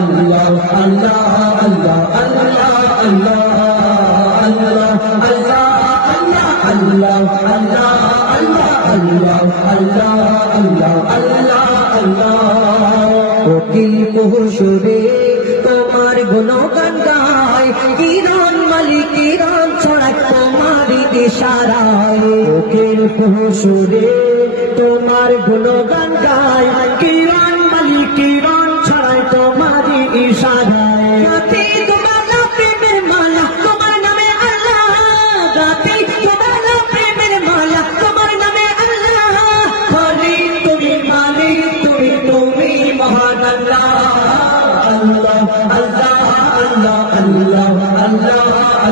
আল্লাহ আল্লাহ আল্লাহ আল্লাহ আল্লাহ আল্লাহ আল্লাহ আল্লাহ আল্লাহ আল্লাহ আল্লাহ আল্লাহ আল্লাহ কোকিল কুহুসুরে তোমার গুণগান গায় কিরণ মালিক কিরণ ছড়ায় তোমার ইশারায় কোকিল কুহুসুরে তোমার গুণগান